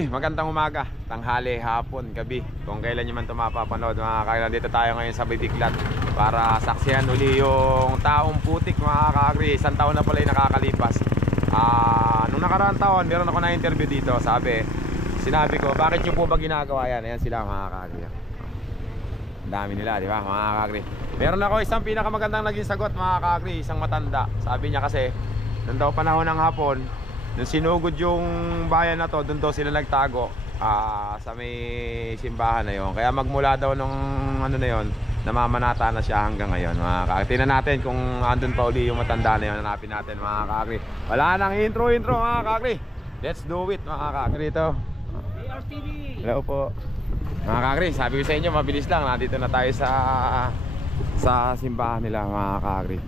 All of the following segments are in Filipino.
Kakagri, magandang umaga, tanghali, hapon, gabi. Kung kailan nyo man ito mapapanood, mga kakagri, dito tayo ngayon sa Bibiglat para saksihan uli yung taong putik, mga kakagri. Isang taon na pala yung nakakalipas. Nung nakaraang taon, meron ako na-interview dito. Sinabi ko, bakit nyo po ba ginagawa yan? Ayan sila, mga kakagri. Ang dami nila, di ba, mga kakagri? Meron ako isang pinakamagandang naging sagot, mga kakagri, isang matanda. Sabi niya kasi, nung daw panahon ng hapon, nung sinugod yung bayan na to, doon daw sila nagtago sa may simbahan na yon. Kaya magmula daw nung ano na yon, namamanata na siya hanggang ngayon, mga kakri. Tingnan natin kung andun pa uli yung matanda na yon. Hanapin natin, mga kakri. Wala nang intro, mga kakri. Let's do it, mga kakri. Ito ARTV. Hello po, mga kakri. Sabi ko sa inyo, mabilis lang. Nandito na tayo sa simbahan nila, mga kakri.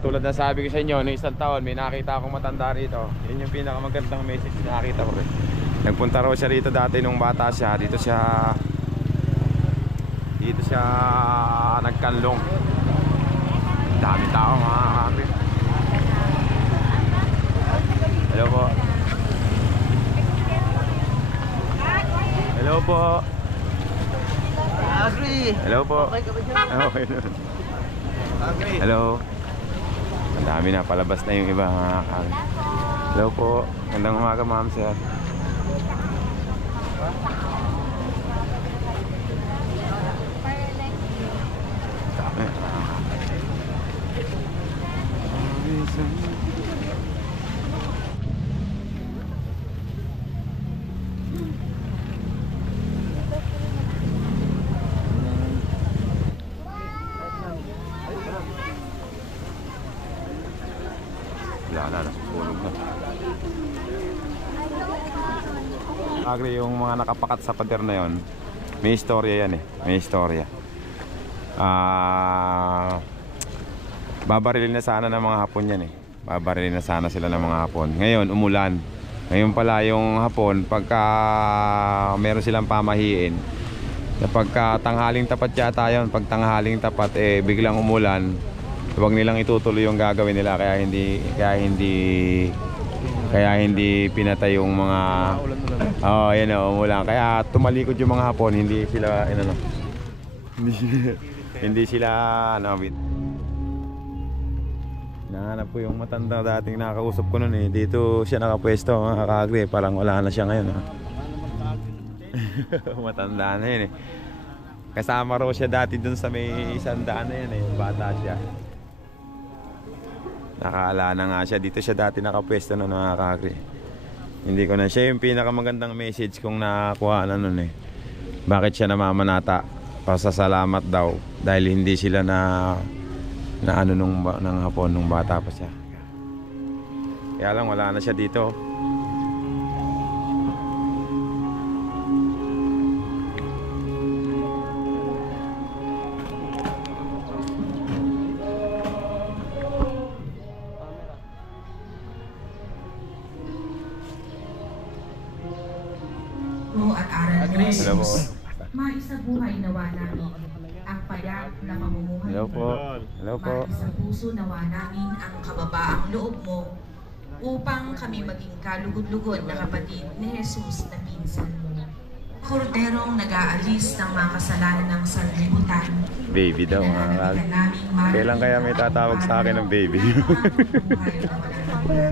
Tulad na sabi ko sa inyo, noong isang taon may nakita akong matanda rito. Yun yung pinakamagandang message na nakita ko rin. Nagpunta raw siya rito dati nung bata siya. Dito siya nagkanlong. Dami tao, mga kakri. Hello po. Hello po. Hello po. Okay. Hello. Ang dami na, palabas na yung iba, mga kakri. Hello po. Gandang umaga, ma'am, sir. Nasusunog na. Agri, yung mga nakapakat sa pader na yon, may istorya yan eh. May istorya. Babarilin na sana ng mga Hapon yan eh. Babarilin na sana sila ng mga Hapon. Ngayon, umulan. Ngayon pala yung Hapon, pagka meron silang pamahiin, pagka tanghaling tapat yata yun, pag tanghaling tapat biglang umulan, huwag nilang itutuloy yung gagawin nila, kaya hindi pinatay yung mga umulan. Kaya tumalikod yung mga Hapon, hindi sila nahanap ko yung matanda dating nakakausap ko noon eh. Dito siya nakapwesto, mga kakagri. Parang wala na siya ngayon. Matanda na yun eh. Kasama raw siya dati dun sa may isandaan na yun eh. Bata siya. Nakaala na nga siya. Dito siya dati nakapwesto na, mga kakri. Hindi ko na siya yung pinakamagandang message kong nakakuha na nun eh. Bakit siya namamanata? Pasasalamat daw dahil hindi sila na ano ng Hapon nung bata pa siya. Kaya lang wala na siya dito. At aral ni Jesus, maisabuhay nawa namin ang payak na pamumuhay. Hello po. Hello po. Maisapuso nawa namin ang kababaang loob mo upang kami maging kalugod-lugod na kapatid ni Jesus na pinsan mo. Korderong nag-aalis ng mga kasalanan ng sanlibutan. Baby daw, mga kakri. Kailan kaya may tatawag sa akin ng baby?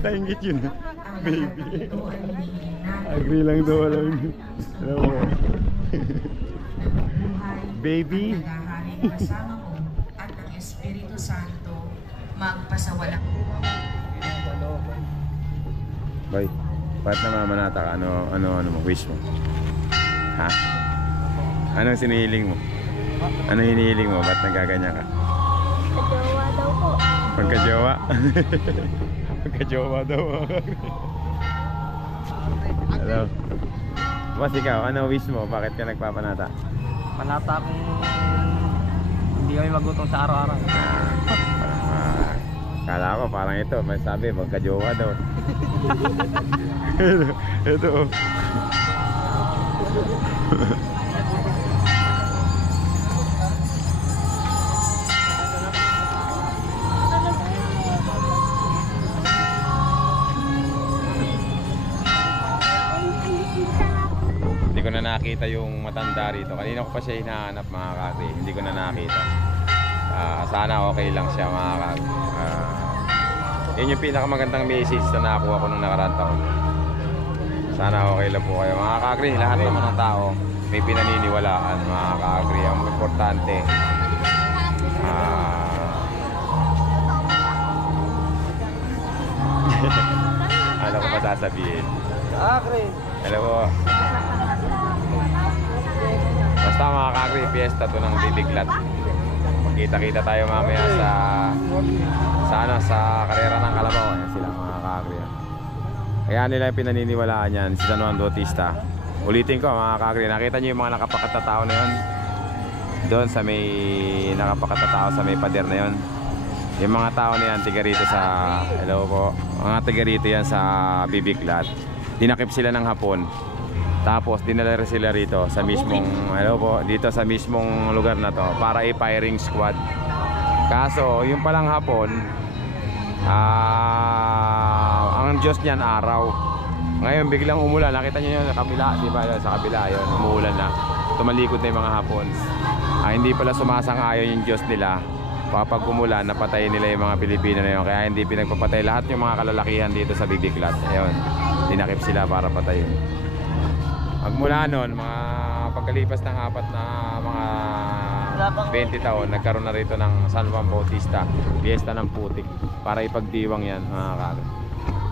Kaingit yun. Baby. Agree lang daw, alam niyo. Hello po. Baby. Kasama mo at ng Espiritu Santo magpasawalang. Boy, ba't namamanata ka? Ano mo, wish mo? Ha? Anong sinihiling mo? Anong hinihiling mo? Ba't nagaganyan ka? Pagkajowa daw po. Pagkajowa? Pagkajowa daw. Hello. Boss, ikaw, ano wish mo? Bakit ka nagpapanata? Panata kung hindi kami magutom sa araw-araw. Kala ko parang ito, may sabi, magkajowa daw. Ito. nakita yung matanda rito. Kanina ko pa siya hinahanap mga kakri. Hindi ko na nakita. Sana okay lang siya mga kakri. Yun yung pinakamagandang message na nakuha ko nung nakaraan taon. Sana okay lang po kayo mga kakri. Lahat naman ng tao may pinaniniwalaan mga kakri. Ang importante ano ko pa sasabihin? Kakri. Hello po. Basta mga kakri, fiesta to ng bibiglat. Magkita-kita tayo mamaya sa karera ng Kalabaw. Ayan sila mga kakri. Kaya nila yung pinaniniwalaan yan, si San Juan Bautista. Ulitin ko mga kakri, nakita nyo yung mga nakapakatatao na yun? Doon sa may nakapakatatao sa may pader na yun. Yung mga tao na yan, tiga rito sa, hello po, mga tiga rito yan sa Bibiglat. Dinakip sila ng hapon. Tapos dinala rin sila rito sa mismong, hello po, dito sa mismong lugar na to para i-firing squad. Kaso, yung palang hapon, ang Diyos niyan araw. Ngayon biglang umulan, nakita niyo yun sa kabila, di ba? Sa kabila, yun, umuulan na. Tumalikod na yung mga hapon. Hindi pala sumasang-ayon yung Diyos nila. Kapag umulan, napatayin nila yung mga Pilipino na yun. Kaya hindi pinagpapatay lahat yung mga kalalakihan dito sa Bibiglat. Ayun, dinakip sila para patayin. Magmula noon, mga pagkalipas ng apat na mga 20 taon, nagkaroon na rito ng San Juan Bautista, fiesta ng putik, para ipagdiwang yan mga kakri.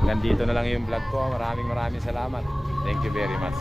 Hanggang dito na lang yung vlog ko. Maraming salamat. Thank you very much.